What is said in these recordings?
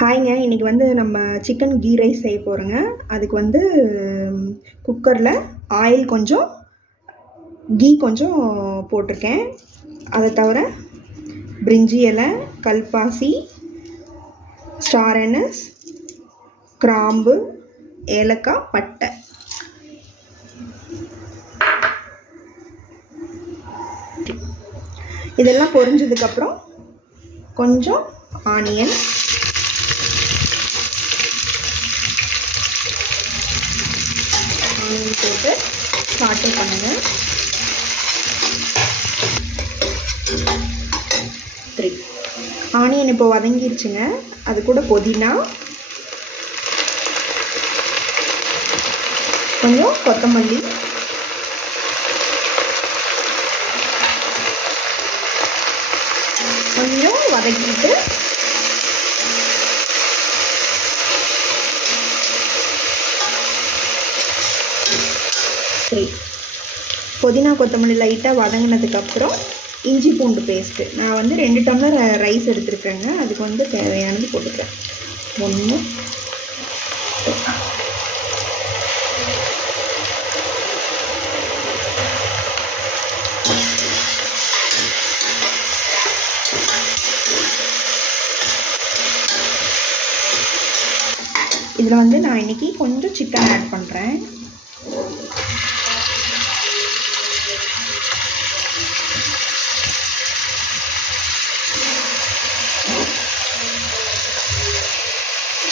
ஹாய்ங்க. இன்றைக்கி வந்து நம்ம சிக்கன் கீ ரைஸ் செய்ய போகிறோங்க. அதுக்கு வந்து குக்கரில் ஆயில் கொஞ்சம், கீ கொஞ்சம் போட்டிருக்கேன். அதை தவிர பிரிஞ்சி இலை, கல்பாசி, ஸ்டார் அனீஸ், கிராம்பு, ஏலக்காய், பட்டை. இதெல்லாம் பொரிஞ்சதுக்கப்புறம் கொஞ்சம் ஆனியன், போட்டு சாட்டே பண்ணுங்கள். 3 ஆனியன் இப்போ வதங்கிடுச்சுங்க. அது கூட புதினா, கொஞ்சம் கொத்தமல்லி, கொஞ்சம் வதக்கிட்டு புதினா கொத்தமல்லி லைட்டாக வதங்கினதுக்கப்புறம் இஞ்சி பூண்டு பேஸ்ட்டு. நான் வந்து 2 டம்ளர் ரைஸ் எடுத்துருக்கேங்க. அதுக்கு வந்து தேவையானது போட்டுக்கிறேன். 1 இதில் வந்து நான் இன்றைக்கி கொஞ்சம் சிக்கன் ஆட் பண்ணுறேன்.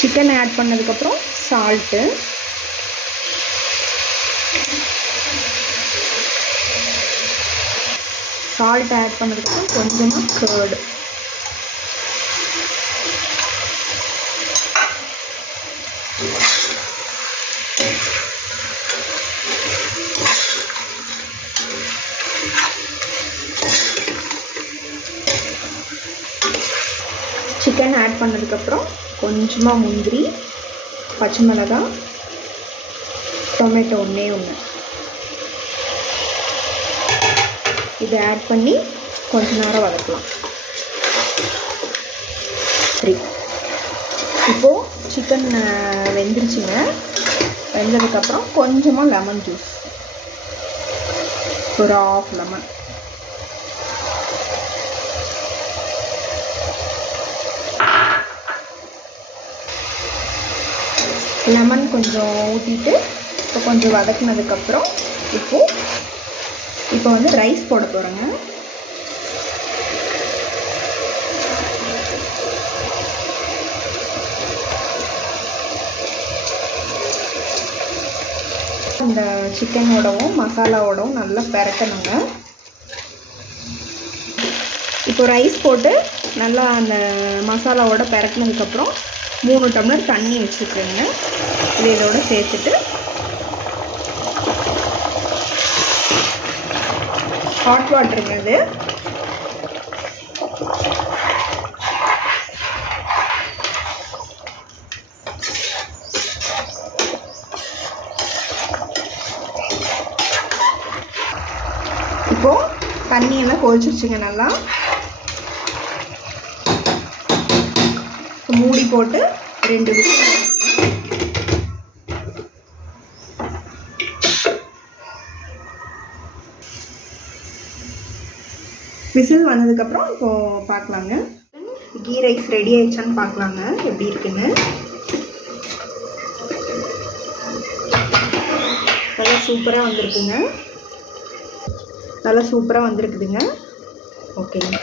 சிக்கன் ஆட் பண்ணதுக்கப்புறம் சால்ட்டு, ஆட் பண்ணதுக்கப்புறம் கொஞ்சமாக கர்டு, சிக்கன் ஆட் பண்ணதுக்கப்புறம் கொஞ்சமாக முந்திரி, பச்சை மிளகாய், டொமேட்டோ ஒன்றே ஒன்று இதை ஆட் பண்ணி கொஞ்ச நேரம் வதக்கலாம். 3 இப்போது சிக்கன் வெந்துருச்சுங்க. வெந்ததுக்கப்புறம் கொஞ்சமாக லெமன் ஜூஸ், ஒரு 1/2 லெமன், லெமன் கொஞ்சம் ஊற்றிட்டு இப்போ கொஞ்சம் வதக்குனதுக்கப்புறம் இப்போ வந்து ரைஸ் போட போகிறேங்க. இந்த சிக்கனோடவும் மசாலாவோடவும் நல்லா பெரட்டணுங்க. இப்போ ரைஸ் போட்டு நல்லா அந்த மசாலாவோட பெரட்டினதுக்கப்புறம் 3 டம்ளர் தண்ணி வச்சுருக்கேங்க. இது இதோட சேர்த்துட்டு ஹாட் வாட்டருங்க இது. இப்போது தண்ணியெல்லாம் கொதிச்சிருச்சுங்க. நல்லா மூடி போட்டு 2 விசில் வந்ததுக்கப்புறம் இப்போது பார்க்கலாங்க. கீ ரைஸ் ரெடி ஆயிடுச்சான்னு பார்க்கலாங்க எப்படி இருக்குன்னு. நல்லா சூப்பராக வந்திருக்குங்க. ஓகேங்க.